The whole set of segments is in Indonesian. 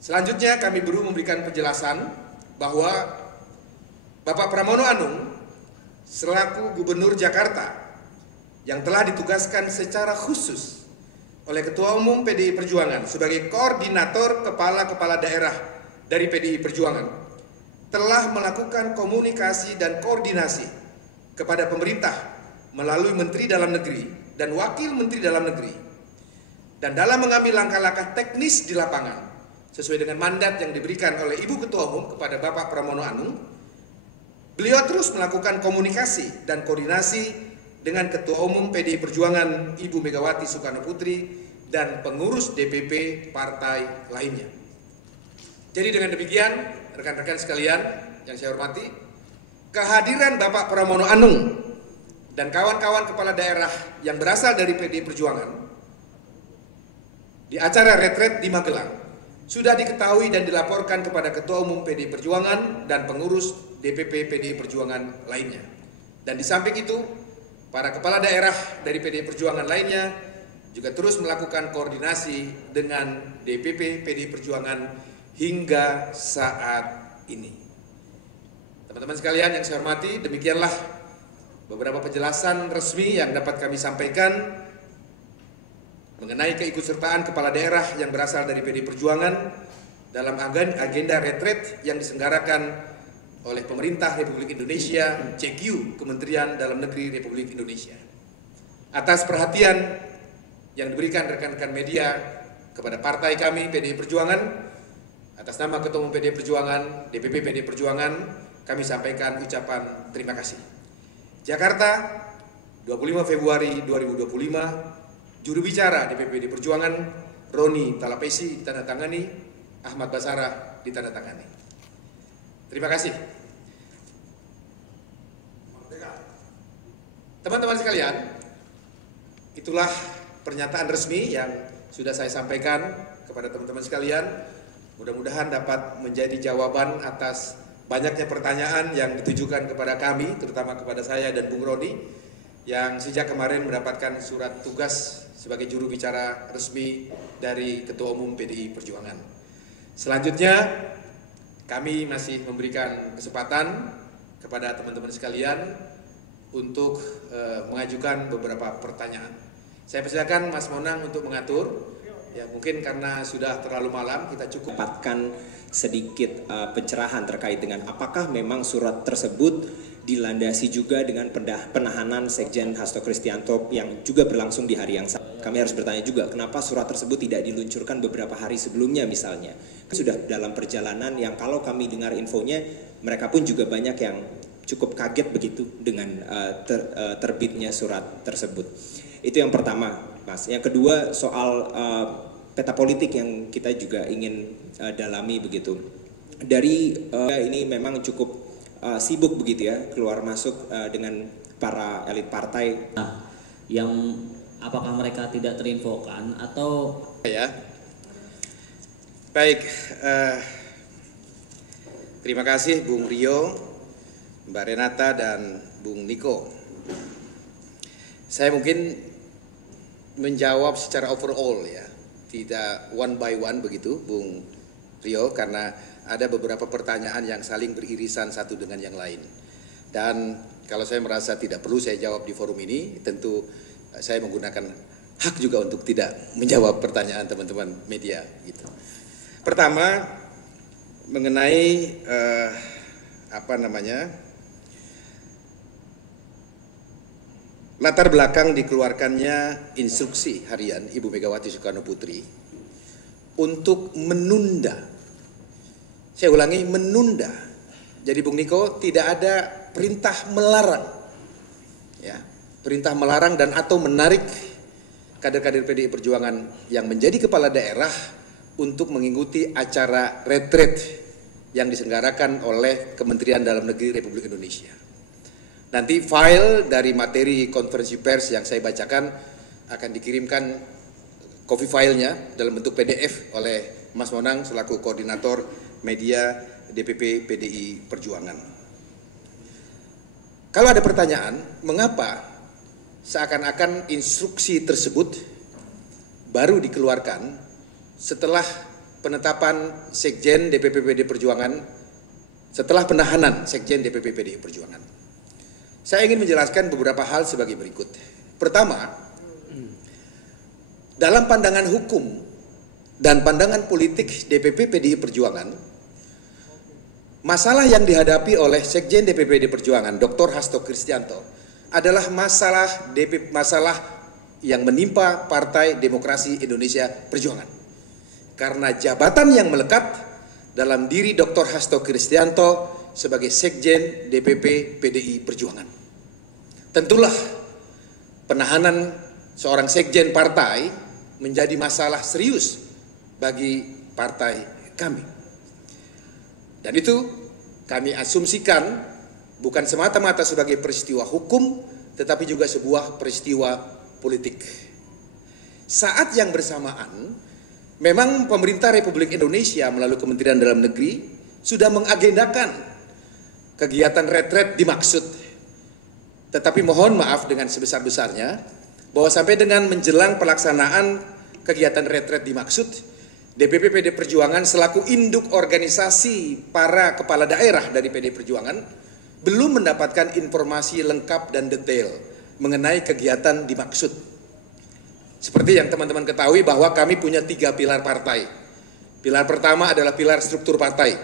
Selanjutnya kami perlu memberikan penjelasan bahwa Bapak Pramono Anung selaku Gubernur Jakarta yang telah ditugaskan secara khusus oleh Ketua Umum PDI Perjuangan sebagai koordinator kepala-kepala daerah dari PDI Perjuangan telah melakukan komunikasi dan koordinasi kepada pemerintah melalui Menteri Dalam Negeri dan Wakil Menteri Dalam Negeri, dan dalam mengambil langkah-langkah teknis di lapangan sesuai dengan mandat yang diberikan oleh Ibu Ketua Umum kepada Bapak Pramono Anung. Beliau terus melakukan komunikasi dan koordinasi dengan Ketua Umum PDI Perjuangan Ibu Megawati Soekarno Putri dan pengurus DPP partai lainnya. Jadi dengan demikian, rekan-rekan sekalian yang saya hormati, kehadiran Bapak Pramono Anung dan kawan-kawan kepala daerah yang berasal dari PDI Perjuangan di acara retret di Magelang sudah diketahui dan dilaporkan kepada Ketua Umum PDI Perjuangan dan pengurus DPP PDI Perjuangan lainnya. Dan di samping itu, para kepala daerah dari PDI Perjuangan lainnya juga terus melakukan koordinasi dengan DPP PDI Perjuangan hingga saat ini. Teman-teman sekalian yang saya hormati, demikianlah beberapa penjelasan resmi yang dapat kami sampaikan mengenai keikutsertaan kepala daerah yang berasal dari PDI Perjuangan dalam agenda retret yang diselenggarakan oleh pemerintah Republik Indonesia, CQ, Kementerian Dalam Negeri Republik Indonesia. Atas perhatian yang diberikan rekan-rekan media kepada partai kami PDI Perjuangan, atas nama Ketua Umum PDI Perjuangan, DPP PDI Perjuangan, kami sampaikan ucapan terima kasih. Jakarta, 25 Februari 2025, juru bicara DPP PDI Perjuangan, Roni Talapesi ditandatangani, Ahmad Basarah ditandatangani. Terima kasih. Teman-teman sekalian, itulah pernyataan resmi yang sudah saya sampaikan kepada teman-teman sekalian. Mudah-mudahan dapat menjadi jawaban atas banyaknya pertanyaan yang ditujukan kepada kami, terutama kepada saya dan Bung Roni, yang sejak kemarin mendapatkan surat tugas sebagai juru bicara resmi dari Ketua Umum PDI Perjuangan. Selanjutnya, kami masih memberikan kesempatan kepada teman-teman sekalian untuk mengajukan beberapa pertanyaan. Saya persilakan Mas Monang untuk mengatur. Ya, mungkin karena sudah terlalu malam, kita cukup dapatkan sedikit pencerahan terkait dengan apakah memang surat tersebut dilandasi juga dengan penahanan Sekjen Hasto Kristianto yang juga berlangsung di hari yang sama. Kami harus bertanya juga, kenapa surat tersebut tidak diluncurkan beberapa hari sebelumnya misalnya. Sudah dalam perjalanan yang kalau kami dengar infonya, mereka pun juga banyak yang cukup kaget begitu dengan terbitnya surat tersebut. Itu yang pertama, Mas. Yang kedua, soal peta politik yang kita juga ingin dalami begitu. Dari ini memang cukup sibuk begitu ya, keluar masuk dengan para elit partai. Nah, yang apakah mereka tidak terinfokan atau ya. Baik, terima kasih Bung Rio, Mbak Renata dan Bung Niko. Saya mungkin menjawab secara overall ya, tidak one by one begitu Bung Rio, karena ada beberapa pertanyaan yang saling beririsan satu dengan yang lain. Dan kalau saya merasa tidak perlu saya jawab di forum ini, tentu saya menggunakan hak juga untuk tidak menjawab pertanyaan teman-teman media gitu. Pertama, mengenai latar belakang dikeluarkannya instruksi harian Ibu Megawati Soekarno Putri untuk menunda, saya ulangi, menunda. Jadi Bung Niko, tidak ada perintah melarang, ya, perintah melarang dan atau menarik kader-kader PDI Perjuangan yang menjadi kepala daerah untuk mengikuti acara retret yang diselenggarakan oleh Kementerian Dalam Negeri Republik Indonesia. Nanti file dari materi konferensi pers yang saya bacakan akan dikirimkan copy filenya dalam bentuk PDF oleh Mas Monang selaku koordinator media DPP PDI Perjuangan. Kalau ada pertanyaan, mengapa seakan-akan instruksi tersebut baru dikeluarkan setelah penetapan Sekjen DPP PDI Perjuangan setelah penahanan Sekjen DPP PDI Perjuangan. Saya ingin menjelaskan beberapa hal sebagai berikut. Pertama, dalam pandangan hukum dan pandangan politik DPP PDI Perjuangan, masalah yang dihadapi oleh Sekjen DPP PDI Perjuangan, Dr. Hasto Kristianto, adalah masalah yang menimpa Partai Demokrasi Indonesia Perjuangan. Karena jabatan yang melekat dalam diri Dr. Hasto Kristianto sebagai Sekjen DPP PDI Perjuangan. Tentulah penahanan seorang Sekjen partai menjadi masalah serius bagi partai kami. Dan itu kami asumsikan bukan semata-mata sebagai peristiwa hukum, tetapi juga sebuah peristiwa politik. Saat yang bersamaan, memang pemerintah Republik Indonesia melalui Kementerian Dalam Negeri sudah mengagendakan kegiatan retret dimaksud. Tetapi mohon maaf dengan sebesar-besarnya bahwa sampai dengan menjelang pelaksanaan kegiatan retret dimaksud, DPP PDI Perjuangan selaku induk organisasi para kepala daerah dari PDI Perjuangan belum mendapatkan informasi lengkap dan detail mengenai kegiatan dimaksud. Seperti yang teman-teman ketahui bahwa kami punya 3 pilar partai. Pilar pertama adalah pilar struktur partai.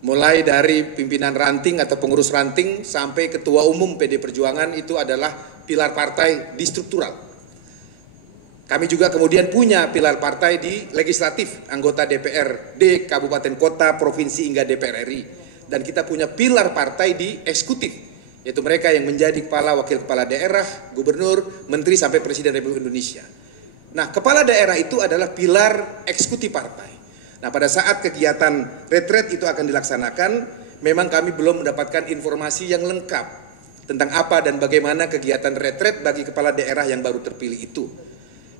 Mulai dari pimpinan ranting atau pengurus ranting sampai ketua umum PDI Perjuangan itu adalah pilar partai di struktural. Kami juga kemudian punya pilar partai di legislatif, anggota DPRD, kabupaten kota, provinsi hingga DPR RI. Dan kita punya pilar partai di eksekutif, yaitu mereka yang menjadi kepala, wakil kepala daerah, gubernur, menteri sampai presiden Republik Indonesia. Nah, kepala daerah itu adalah pilar eksekutif partai. Nah, pada saat kegiatan retret itu akan dilaksanakan, memang kami belum mendapatkan informasi yang lengkap tentang apa dan bagaimana kegiatan retret bagi kepala daerah yang baru terpilih itu.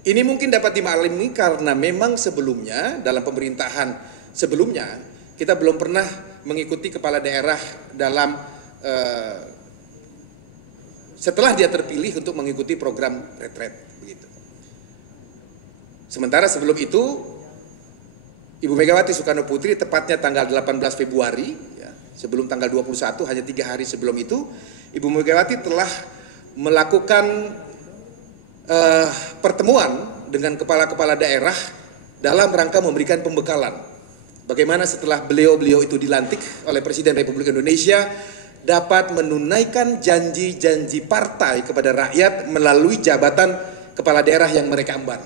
Ini mungkin dapat dimaklumi karena memang sebelumnya, dalam pemerintahan sebelumnya, kita belum pernah mengikuti kepala daerah dalam setelah dia terpilih untuk mengikuti program retret begitu. Sementara sebelum itu Ibu Megawati Soekarno Putri tepatnya tanggal 18 Februari ya, sebelum tanggal 21 hanya 3 hari sebelum itu Ibu Megawati telah melakukan pertemuan dengan kepala-kepala daerah dalam rangka memberikan pembekalan. Bagaimana setelah beliau itu dilantik oleh Presiden Republik Indonesia dapat menunaikan janji-janji partai kepada rakyat melalui jabatan kepala daerah yang mereka emban.